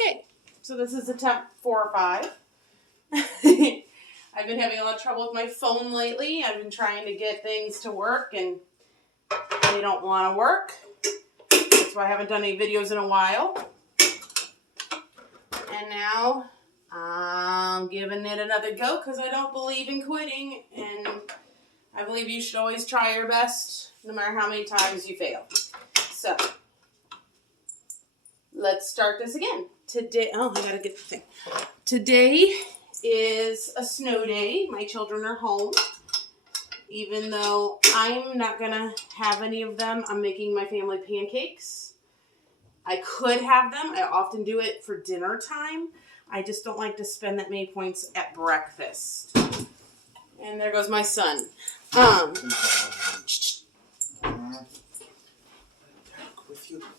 Okay, so this is attempt 4 or 5. I've been having a lot of trouble with my phone lately. I've been trying to get things to work and they don't want to work. That's why I haven't done any videos in a while. And now I'm giving it another go because I don't believe in quitting. And I believe you should always try your best no matter how many times you fail. So let's start this again. Today, I gotta get the thing. Today is a snow day. My children are home. Even though I'm not gonna have any of them, I'm making my family pancakes. I could have them. I often do it for dinner time. I just don't like to spend that many points at breakfast. And there goes my son.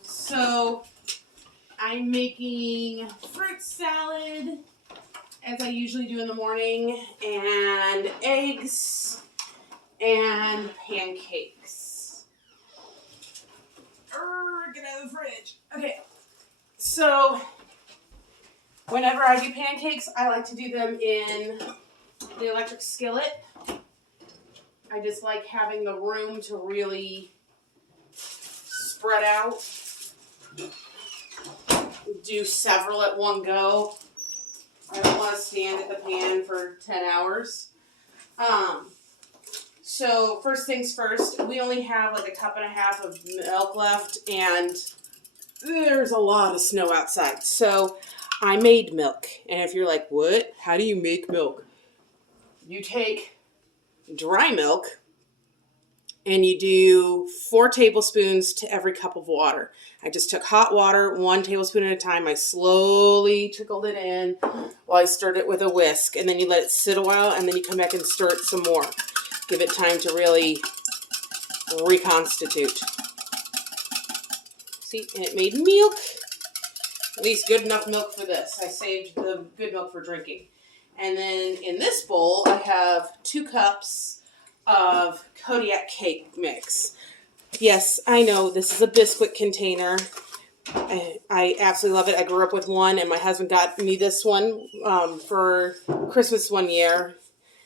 So I'm making fruit salad, as I usually do in the morning, and eggs, and pancakes. Get out of the fridge. Okay, so whenever I do pancakes, I like to do them in the electric skillet. I just like having the room to really spread out. Do several at one go. I don't want to stand at the pan for 10 hours. So first things first, we only have like a cup and a half of milk left, and there's a lot of snow outside. So I made milk. And if you're like, what? How do you make milk? You take dry milk and you do 4 tablespoons to every cup of water. I just took hot water, 1 tablespoon at a time. I slowly trickled it in while I stirred it with a whisk. And then you let it sit a while, and then you come back and stir it some more. Give it time to really reconstitute. See, and it made milk. At least good enough milk for this. I saved the good milk for drinking. And then in this bowl, I have 2 cups of Kodiak cake mix. Yes, I know this is a Bisquick container. I absolutely love it. I grew up with one, and my husband got me this one for Christmas one year,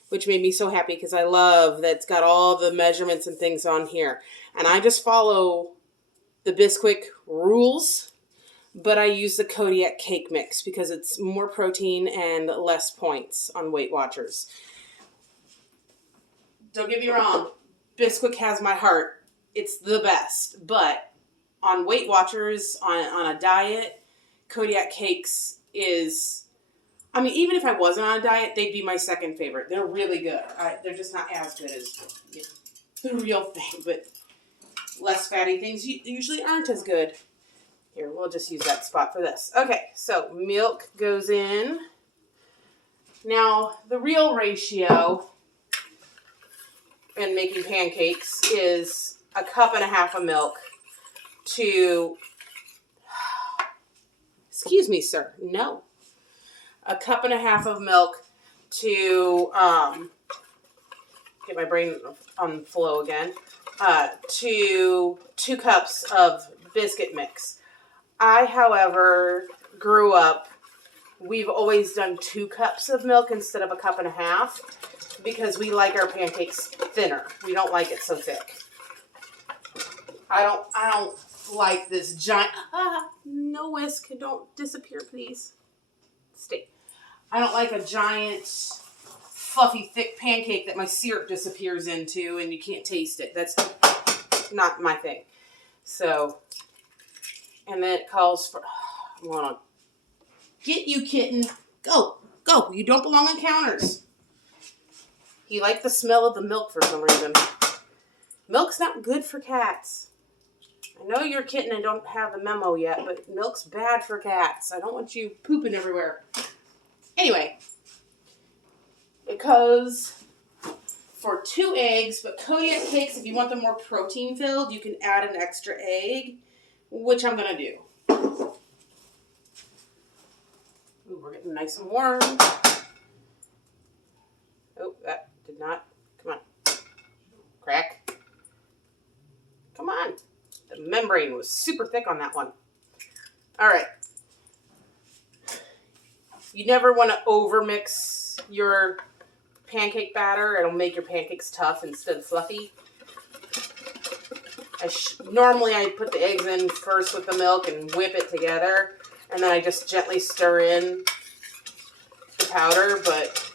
which made me so happy because I love that it's got all the measurements and things on here. And I just follow the Bisquick rules, but I use the Kodiak cake mix because it's more protein and less points on Weight Watchers. Don't get me wrong, Bisquick has my heart. It's the best, but on Weight Watchers, on a diet, Kodiak cakes is, I mean, even if I wasn't on a diet, they'd be my second favorite. They're really good. They're just not as good as the real thing, but less fatty things usually aren't as good. Here, we'll just use that spot for this. Okay, so milk goes in. Now, the real ratio in making pancakes is a cup and a half of milk to, excuse me, sir, no. A cup and a half of milk to, get my brain on flow again, to 2 cups of biscuit mix. I, however, grew up, we've always done 2 cups of milk instead of a cup and a half because we like our pancakes thinner. We don't like it so thick. I don't like this giant, no whisk, don't disappear, please. Stay. I don't like a giant, fluffy, thick pancake that my syrup disappears into and you can't taste it. That's not my thing. So, and then it calls for, I'm going to get you, kitten. Go, go. You don't belong on counters. He liked the smell of the milk for some reason. Milk's not good for cats. I know you're a kitten and don't have the memo yet, but milk's bad for cats. I don't want you pooping everywhere. Anyway, it goes for 2 eggs, but Kodiak cakes, if you want them more protein filled, you can add an extra egg, which I'm going to do. Ooh, we're getting nice and warm. Oh, that did not, come on. Crack. Come on. The membrane was super thick on that one. All right. You never want to overmix your pancake batter. It'll make your pancakes tough instead of fluffy. Normally I put the eggs in first with the milk and whip it together, and then I just gently stir in the powder, but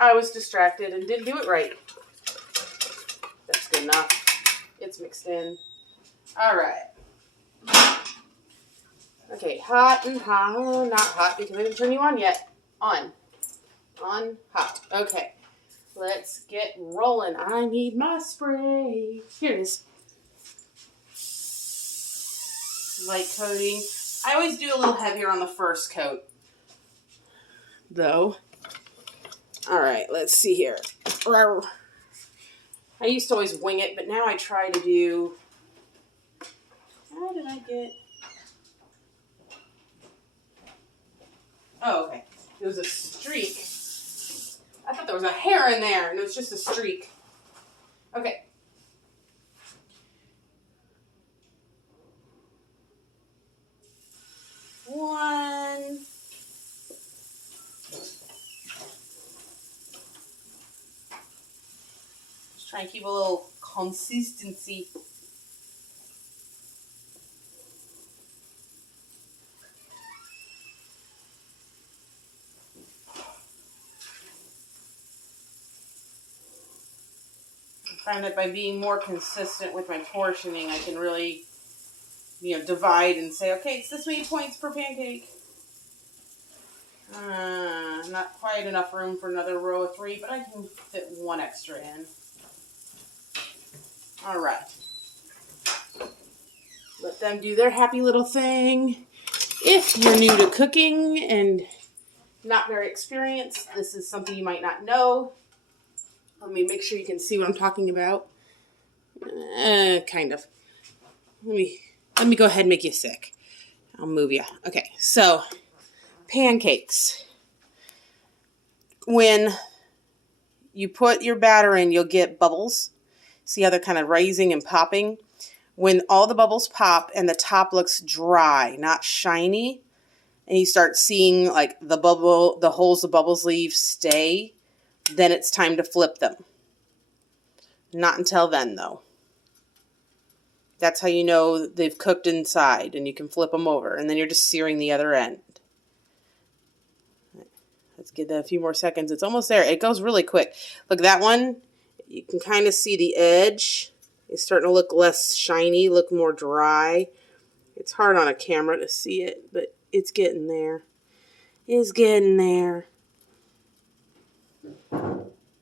I was distracted and didn't do it right. That's good enough. It's mixed in. All right. Okay, hot and hot. Not hot because I didn't turn you on yet. On, hot. Okay, let's get rolling. I need my spray. Here it is. Light coating. I always do a little heavier on the first coat, though. All right, let's see here. I used to always wing it, but now I try to do... How did I get... Oh, okay. It was a streak. I thought there was a hair in there, and it was just a streak. Okay. One. Just trying to keep a little consistency. I find that by being more consistent with my portioning, I can really, divide and say, okay, it's this many points per pancake. Not quite enough room for another row of 3, but I can fit 1 extra in. All right. Let them do their happy little thing. If you're new to cooking and not very experienced, this is something you might not know. Let me make sure you can see what I'm talking about. Kind of. Let me go ahead and make you sick. I'll move you. Okay, so pancakes. When you put your batter in, you'll get bubbles. See how they're kind of rising and popping? When all the bubbles pop and the top looks dry, not shiny, and you start seeing like the holes the bubbles leave stay, then it's time to flip them. Not until then, though. That's how you know they've cooked inside, and you can flip them over, and then you're just searing the other end. Let's give that a few more seconds. It's almost there. It goes really quick. Look, that one, you can kind of see the edge. It's starting to look less shiny, look more dry. It's hard on a camera to see it, but it's getting there. It's getting there.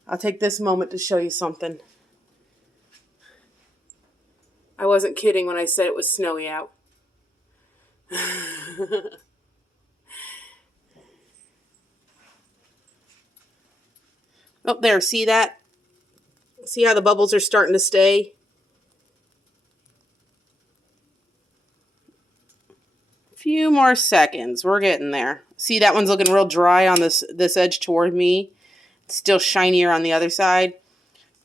I'll take this moment to show you something. I wasn't kidding when I said it was snowy out. Oh, there, see that? See how the bubbles are starting to stay? A few more seconds. We're getting there. See, that one's looking real dry on this edge toward me. It's still shinier on the other side.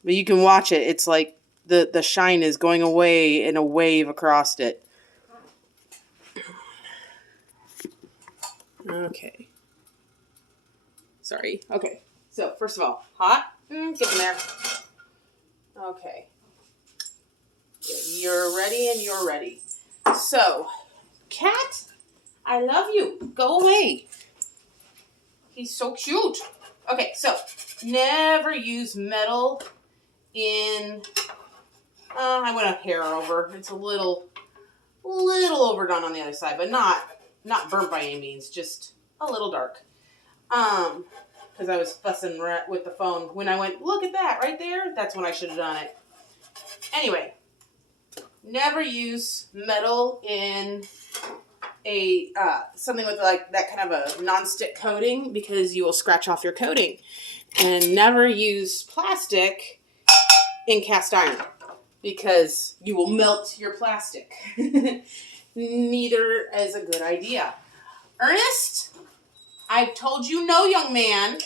But you can watch it. It's like the shine is going away in a wave across it. Okay. Sorry. Okay. So, first of all, hot. Getting there. Okay. You're ready and you're ready. So, cat, I love you. Go away. He's so cute. Okay, so, never use metal in... I went a hair over. It's a little overdone on the other side, but not burnt by any means. Just a little dark. Because I was fussing with the phone. When I went, look at that right there, that's when I should have done it. Anyway, never use metal in a something with like that kind of a non-stick coating because you will scratch off your coating. And never use plastic in cast iron because you will melt your plastic. Neither is a good idea. Ernest, I've told you no, young man.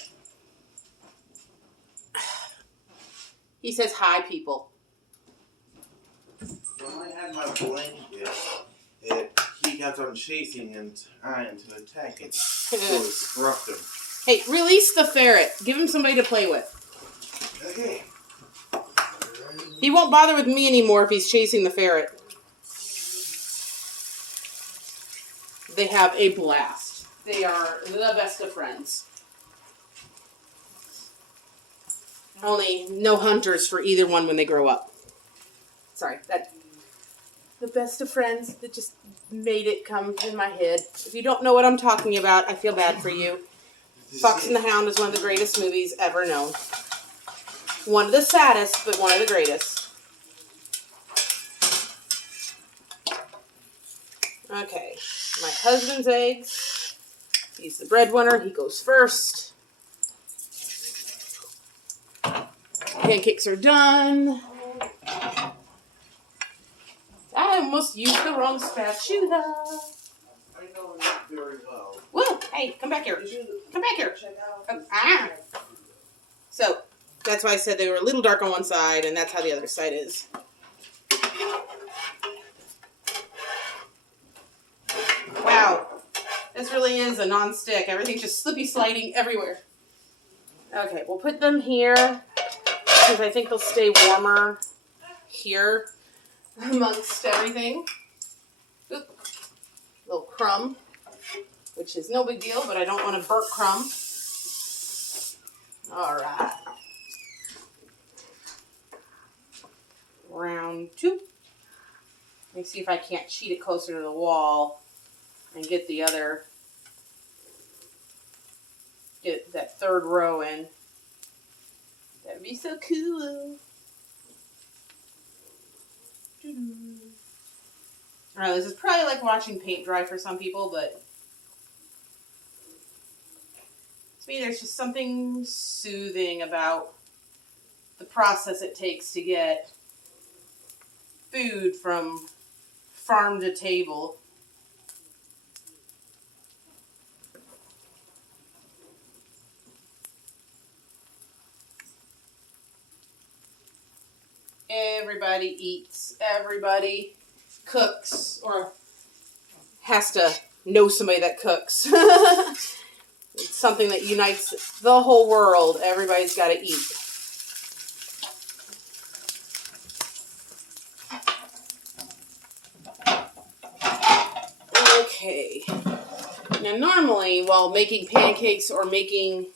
He says hi, people. When I had my blanket, he kept on chasing and trying to attack it. Really scruffed him. Hey, release the ferret. Give him somebody to play with. Okay. He won't bother with me anymore if he's chasing the ferret. They have a blast. They are the best of friends. Only no hunters for either one when they grow up. Sorry, that the best of friends that just made it come in my head. If you don't know what I'm talking about, I feel bad for you. Fox and the Hound is one of the greatest movies ever known. One of the saddest, but one of the greatest. Okay, my husband's eggs. He's the breadwinner. He goes first. Pancakes are done. I almost used the wrong spatula. I know not very well. Whoa! Hey, come back here. Come back here. So, that's why I said they were a little dark on one side, and that's how the other side is. Wow. This really is a non-stick. Everything's just slippy sliding everywhere. Okay, we'll put them here, because I think they'll stay warmer here amongst everything. Oop. Little crumb, which is no big deal, but I don't want a burnt crumb. All right. Round 2. Let me see if I can't cheat it closer to the wall and get the other, get that third row in. That'd be so cool. I don't know, this is probably like watching paint dry for some people, but to me there's just something soothing about the process it takes to get food from farm to table. Everybody eats, everybody cooks, or has to know somebody that cooks. It's something that unites the whole world. Everybody's got to eat. Okay. Now normally while making pancakes or making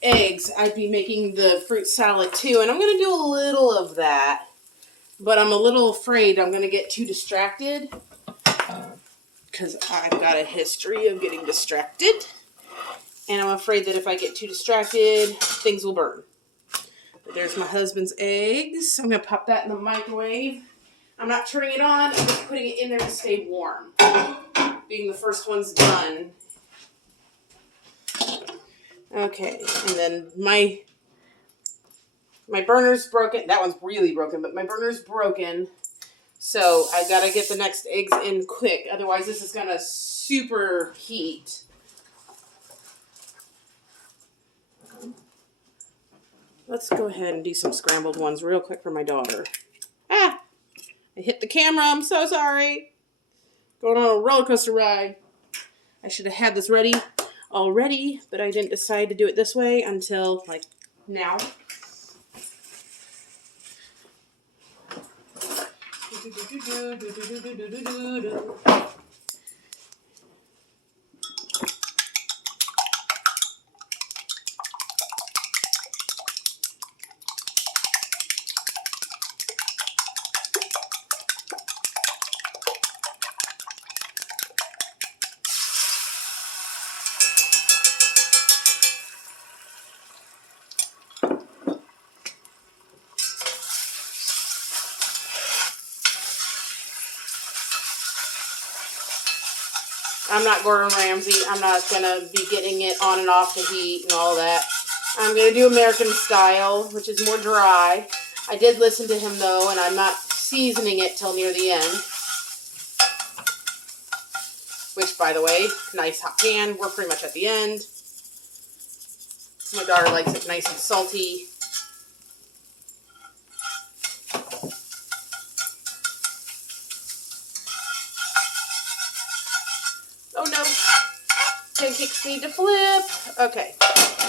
eggs, I'd be making the fruit salad too, and I'm going to do a little of that, but I'm a little afraid I'm going to get too distracted because I've got a history of getting distracted, and I'm afraid that if I get too distracted, things will burn. But there's my husband's eggs. I'm going to pop that in the microwave. I'm not turning it on, I'm just putting it in there to stay warm. Being the first one's done. Okay, and then my burner's broken. That one's really broken, but my burner's broken. So I gotta get the next eggs in quick. Otherwise, this is gonna super heat. Let's go ahead and do some scrambled ones real quick for my daughter. Ah! I hit the camera. I'm so sorry. Going on a roller coaster ride. I should have had this ready already, but I didn't decide to do it this way until like now. I'm not Gordon Ramsay. I'm not going to be getting it on and off the heat and all that. I'm going to do American style, which is more dry. I did listen to him, though, and I'm not seasoning it till near the end. Which, by the way, nice hot pan. We're pretty much at the end. My daughter likes it nice and salty. Pancakes need to flip. Okay.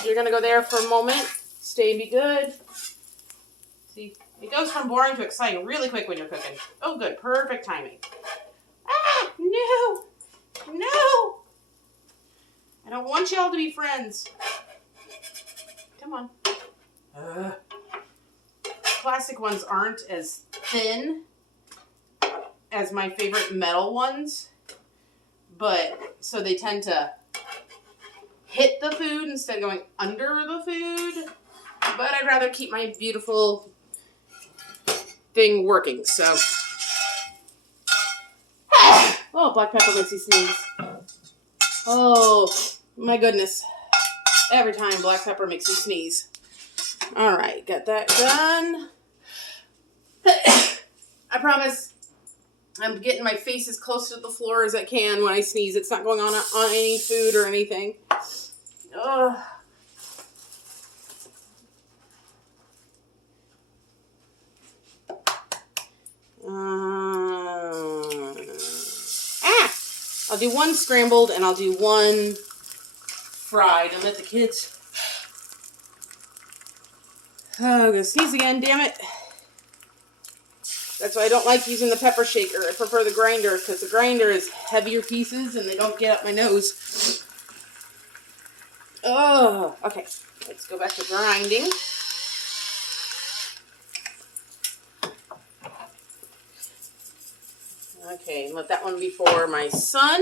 You're going to go there for a moment. Stay and be good. See, it goes from boring to exciting really quick when you're cooking. Oh, good. Perfect timing. Ah, no. No. I don't want y'all to be friends. Come on. Plastic ones aren't as thin as my favorite metal ones, but so they tend to hit the food instead of going under the food. But I'd rather keep my beautiful thing working, so. Oh, black pepper makes you sneeze. Oh, my goodness. Every time black pepper makes you sneeze. All right, got that done. I promise I'm getting my face as close to the floor as I can when I sneeze. It's not going on any food or anything. Ugh. I'll do one scrambled and I'll do one fried and let the kids. Oh, I'm gonna sneeze again, damn it. That's why I don't like using the pepper shaker. I prefer the grinder because the grinder is heavier pieces and they don't get up my nose. Oh, okay. Let's go back to grinding. Okay, let that one be for my son.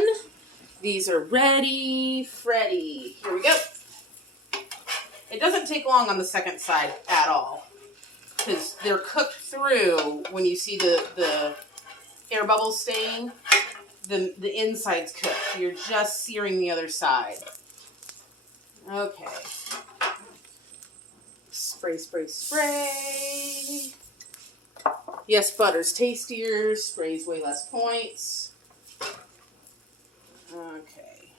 These are ready, Freddy. Here we go. It doesn't take long on the second side at all. Because they're cooked through when you see the air bubbles staying. The inside's cooked. You're just searing the other side. Okay. Spray, spray, spray. Yes, butter's tastier. Sprays way less points. Okay.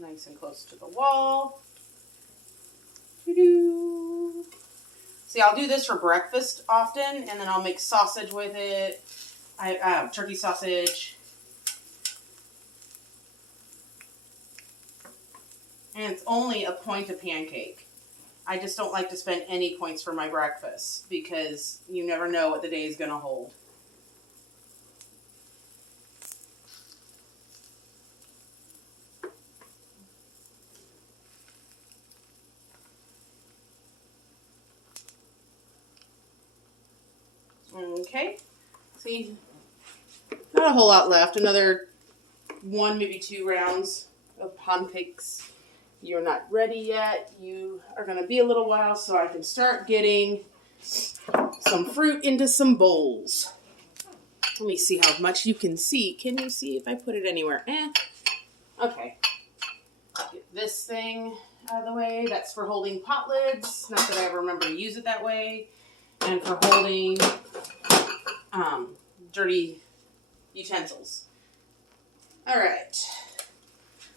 Nice and close to the wall. Doo-doo. See, I'll do this for breakfast often, and then I'll make sausage with it. Turkey sausage. And it's only a point a pancake. I just don't like to spend any points for my breakfast because you never know what the day is going to hold. Okay, see, not a whole lot left. Another 1, maybe 2 rounds of pancakes. You're not ready yet. You are going to be a little while so I can start getting some fruit into some bowls. Let me see how much you can see. Can you see if I put it anywhere? Okay. Get this thing out of the way. That's for holding pot lids. Not that I ever remember to use it that way. And for holding dirty utensils. All right.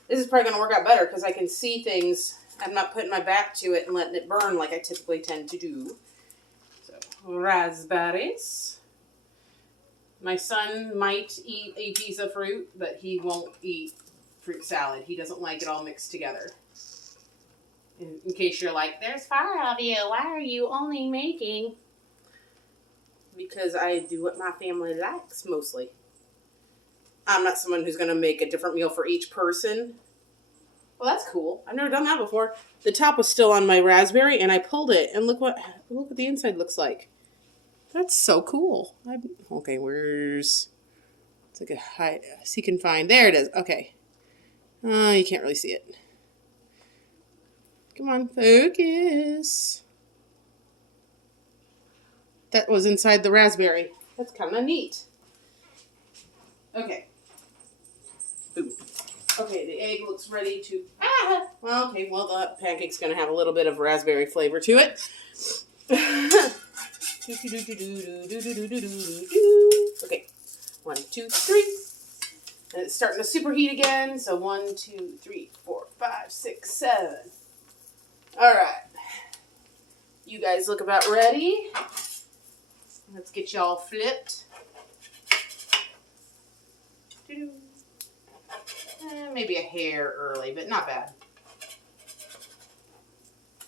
This is probably going to work out better because I can see things. I'm not putting my back to it and letting it burn like I typically tend to do. So, raspberries. My son might eat a piece of fruit, but he won't eat fruit salad. He doesn't like it all mixed together. In case you're like, there's 5 of you. Why are you only making? Because I do what my family likes, mostly. I'm not someone who's going to make a different meal for each person. Well, that's cool. I've never done that before. The top was still on my raspberry, and I pulled it, and look what the inside looks like. That's so cool. Okay, where's... It's like a high... See, you can find... There it is. Okay. You can't really see it. Come on, focus. That was inside the raspberry. That's kind of neat. Okay. Boom. Okay, the egg looks ready to... Well, okay, well, the pancake's going to have a little bit of raspberry flavor to it. Okay, 1, 2, 3. And it's starting to superheat again. So 1, 2, 3, 4, 5, 6, 7. All right. You guys look about ready. Let's get y'all flipped. Maybe a hair early, but not bad.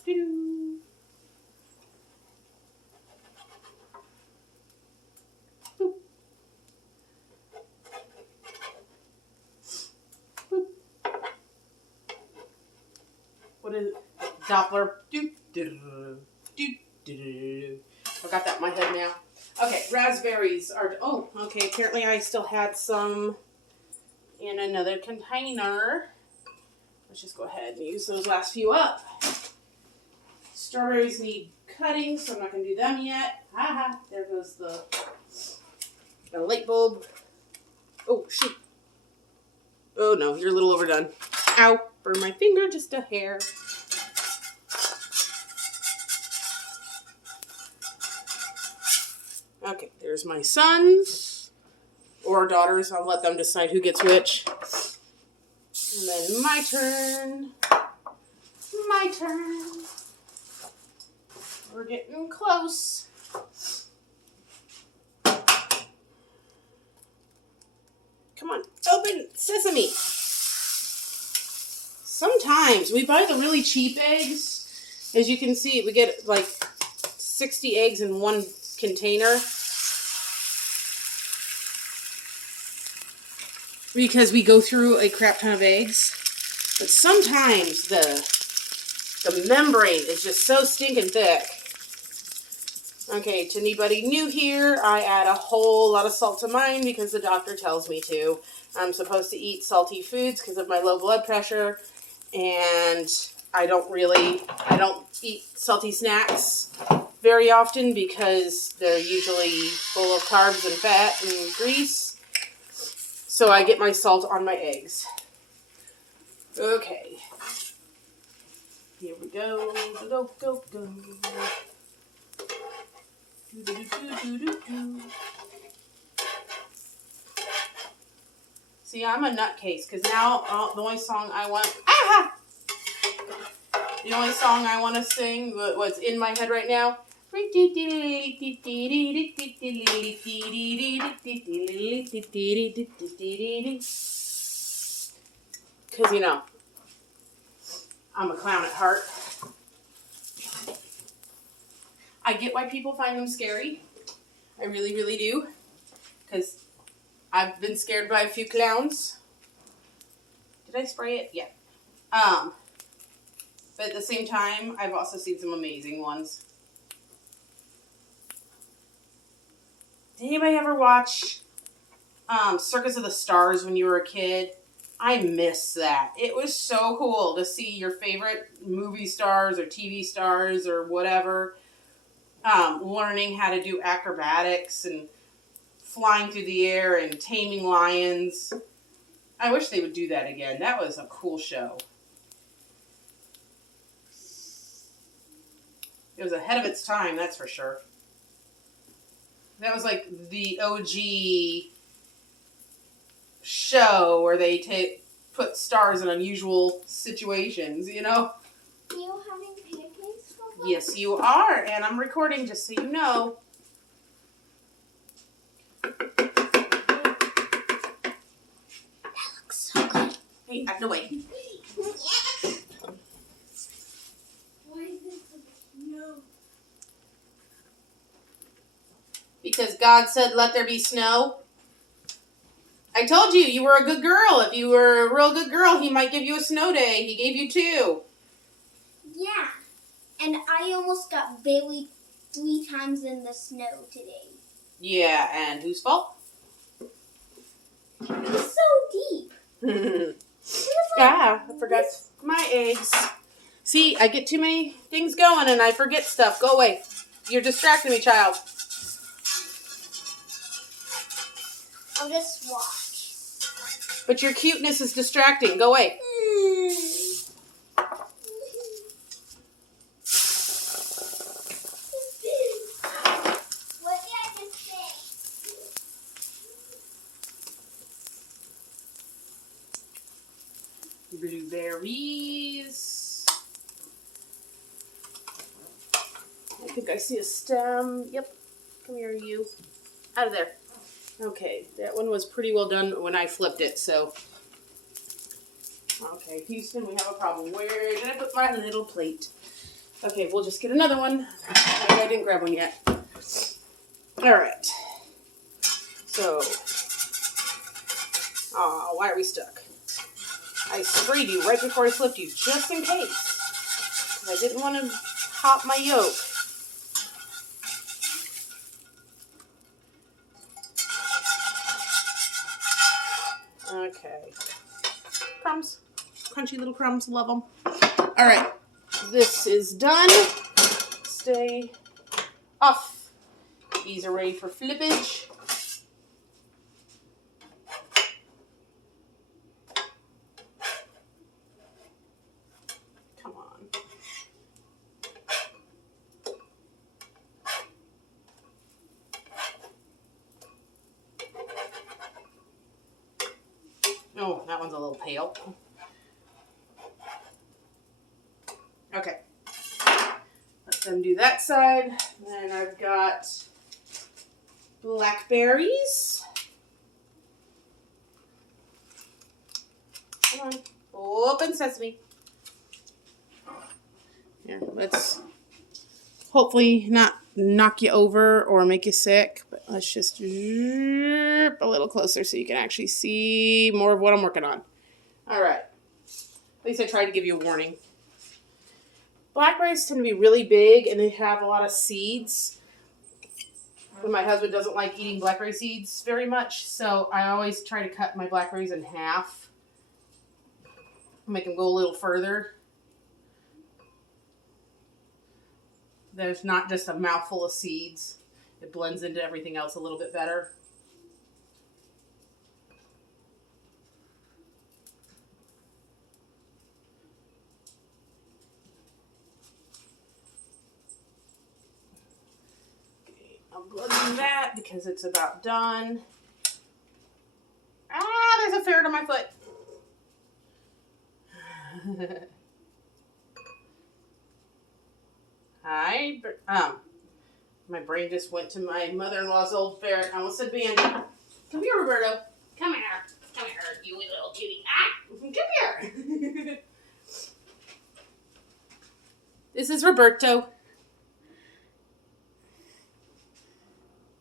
Doo-doo. Boop. Boop. What is it? Doppler. Doo, doo, doo, doo, doo. I got that in my head now. Okay, raspberries are. Oh, okay. Apparently, I still had some in another container. Let's just go ahead and use those last few up. Strawberries need cutting, so I'm not going to do them yet. Haha, there goes the light bulb. Oh, shoot. Oh, no, you're a little overdone. Ow, burned my finger just a hair. Okay, there's my sons or daughters. I'll let them decide who gets which. And then my turn. My turn. We're getting close. Come on, open sesame. Sometimes we buy the really cheap eggs. As you can see, we get like 60 eggs in one container. Because we go through a crap ton of eggs. But sometimes the membrane is just so stinking thick. Okay, to anybody new here, I add a whole lot of salt to mine because the doctor tells me to. I'm supposed to eat salty foods because of my low blood pressure. And I don't eat salty snacks very often because they're usually full of carbs and fat and grease. So I get my salt on my eggs. Okay. Here we go. Go, go, go. See, I'm a nutcase because now the only song I want... Ah! The only song I want to sing, what's in my head right now... Because, you know, I'm a clown at heart. I get why people find them scary. I really, really do. Because I've been scared by a few clowns. Did I spray it? Yeah. But at the same time, I've also seen some amazing ones. Did anybody ever watch Circus of the Stars when you were a kid? I miss that. It was so cool to see your favorite movie stars or TV stars or whatever learning how to do acrobatics and flying through the air and taming lions. I wish they would do that again. That was a cool show. It was ahead of its time, that's for sure. That was like the OG show where they put stars in unusual situations, you know? Are you having pancakes for lunch? Yes, you are, and I'm recording just so you know. That looks so good. Hey, out of the way. Why is it so snow? Because God said, let there be snow. I told you were a good girl. If you were a real good girl, he might give you a snow day. He gave you 2. Yeah. And I almost got buried 3 times in the snow today. Yeah, and whose fault? It was so deep. Yeah, I forgot my eggs. See, I get too many things going and I forget stuff. Go away. You're distracting me, child. I'll just watch. But your cuteness is distracting. Go away. What did I just say? Blueberries. I think I see a stem. Yep. Come here, you. Out of there. Okay, that one was pretty well done when I flipped it, so Okay, Houston, we have a problem. Where did I put my little plate? Okay, we'll just get another one. I didn't grab one yet. All right. So, why are we stuck? I sprayed you right before I flipped you, just in case. 'Cause I didn't want to pop my yolk. Okay. Crumbs. Crunchy little crumbs. Love them. All right. This is done. Stay off. These are ready for flippage. Come on. Oh, that one's a little pale. Okay. Let them do that side. Then I've got blackberries. Come on. Open sesame. Yeah, let's hopefully not knock you over or make you sick, but let's just a little closer so you can actually see more of what I'm working on. All right. At least I tried to give you a warning. Blackberries tend to be really big and they have a lot of seeds. But my husband doesn't like eating blackberry seeds very much, so I always try to cut my blackberries in half. Make them go a little further. There's not just a mouthful of seeds. It blends into everything else a little bit better. Okay, I'm blending that because it's about done. Ah, there's a ferret on my foot. Hi. My brain just went to my mother-in-law's old ferret. I almost said Bandy. Come here, Roberto. Come here. Come here, you little cutie. Ah! Come here. This is Roberto.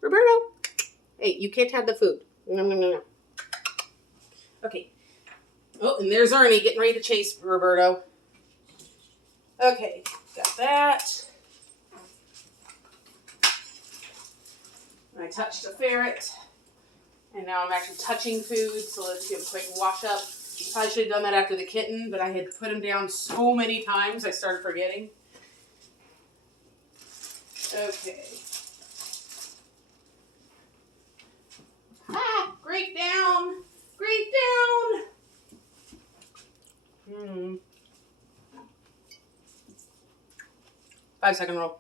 Roberto. Hey, you can't have the food. No. Okay. Oh, and there's Ernie getting ready to chase Roberto. Okay, got that. I touched a ferret, and now I'm actually touching food, so let's give a quick wash up. I should have done that after the kitten, but I had put him down so many times I started forgetting. Okay. Ah, grape down! Grape down! 5-second roll.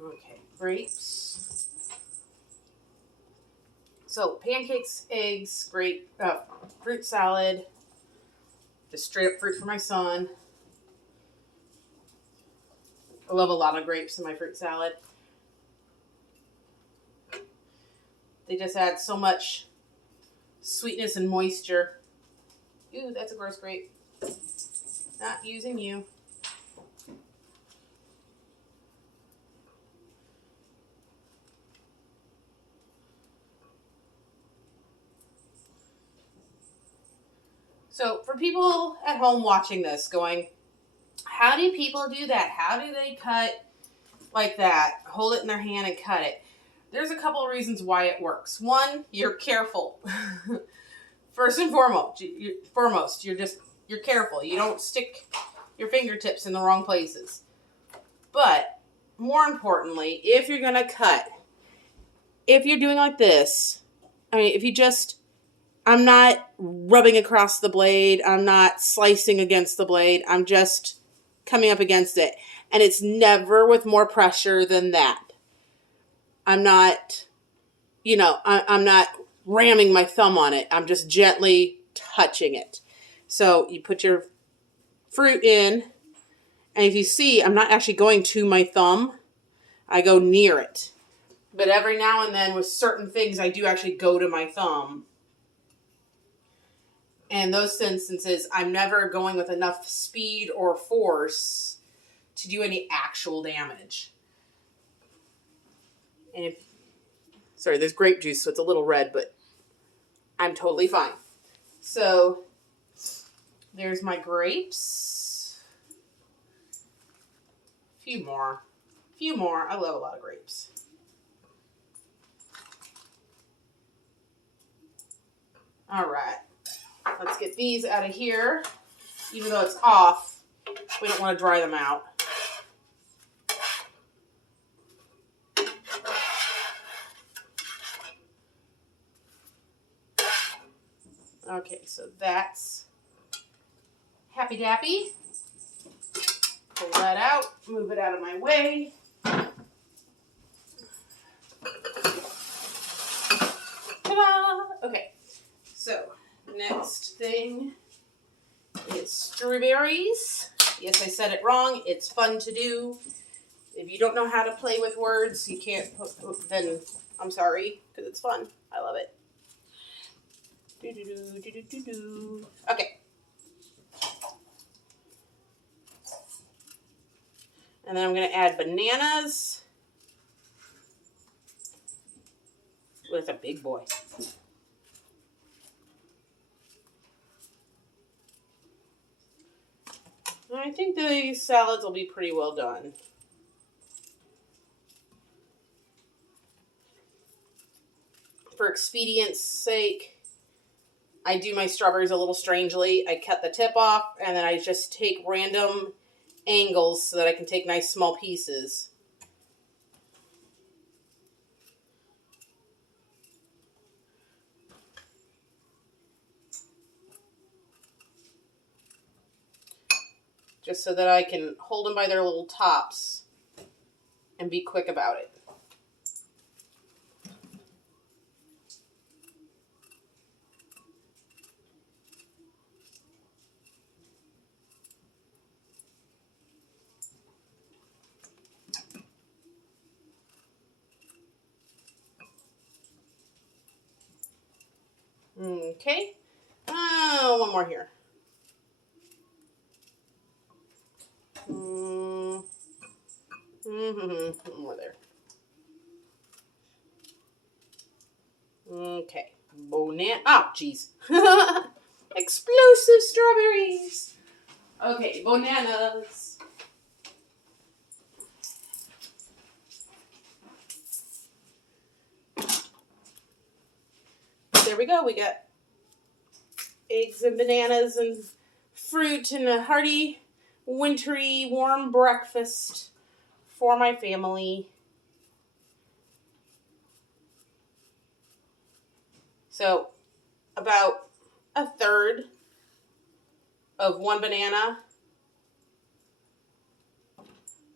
Okay, grapes. So, pancakes, eggs, fruit salad. Just straight up fruit for my son. I love a lot of grapes in my fruit salad. They just add so much sweetness and moisture. Ooh, that's a gross grape. Not using you. So for people at home watching this going, how do people do that? How do they cut like that? Hold it in their hand and cut it. There's a couple of reasons why it works. One, you're careful. First and foremost, you're careful. You don't stick your fingertips in the wrong places. But more importantly, if you're going to cut, if you're doing like this, I'm not rubbing across the blade. I'm not slicing against the blade. I'm just coming up against it. And it's never with more pressure than that. I'm not, I'm not ramming my thumb on it. I'm just gently touching it. So you put your fruit in, and if you see, I'm not actually going to my thumb. I go near it. But every now and then with certain things, I do actually go to my thumb. And those instances, I'm never going with enough speed or force to do any actual damage. And if, sorry, there's grape juice, so it's a little red, but I'm totally fine. So there's my grapes. A few more. I love a lot of grapes. All right. Let's get these out of here. Even though it's off, we don't want to dry them out. Okay, so that's Happy Dappy. Pull that out, move it out of my way. Ta-da! Okay, so next thing is strawberries. Yes, I said it wrong. It's fun to do. If you don't know how to play with words, you can't, then I'm sorry, because it's fun. I love it. Okay. And then I'm going to add bananas. Well, it's a big boy. I think these salads will be pretty well done. For expedience sake, I do my strawberries a little strangely. I cut the tip off, and then I just take random angles so that I can take nice small pieces. Just so that I can hold them by their little tops and be quick about it. Okay. One more here. One more there. Okay. Oh, jeez. Explosive strawberries. Okay, bananas. There we go. We got eggs and bananas and fruit and a hearty, wintry, warm breakfast for my family. So, about a third of one banana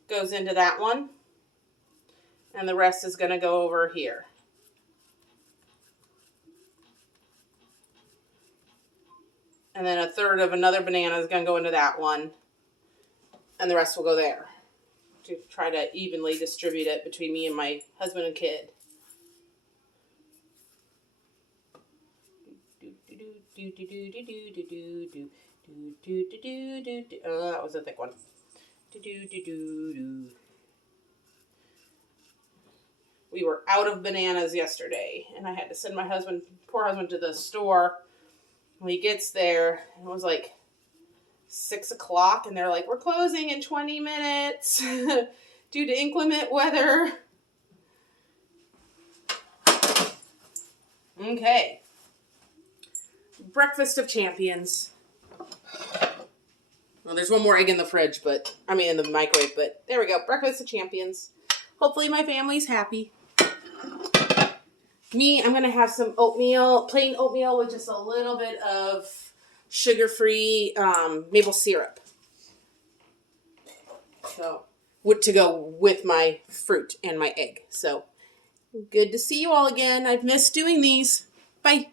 goes into that one, and the rest is going to go over here. And then a third of another banana is going to go into that one. And the rest will go there. To try to evenly distribute it between me and my husband and kid. Oh, that was a thick one. We were out of bananas yesterday. And I had to send my poor husband to the store. When he gets there, it was like 6 o'clock, and they're like, we're closing in 20 minutes due to inclement weather. Okay. Breakfast of champions. Well, there's one more egg in the fridge, in the microwave, but there we go. Breakfast of champions. Hopefully my family's happy. Me, I'm going to have some oatmeal, plain oatmeal with just a little bit of sugar-free maple syrup. So, to go with my fruit and my egg. So, good to see you all again. I've missed doing these. Bye.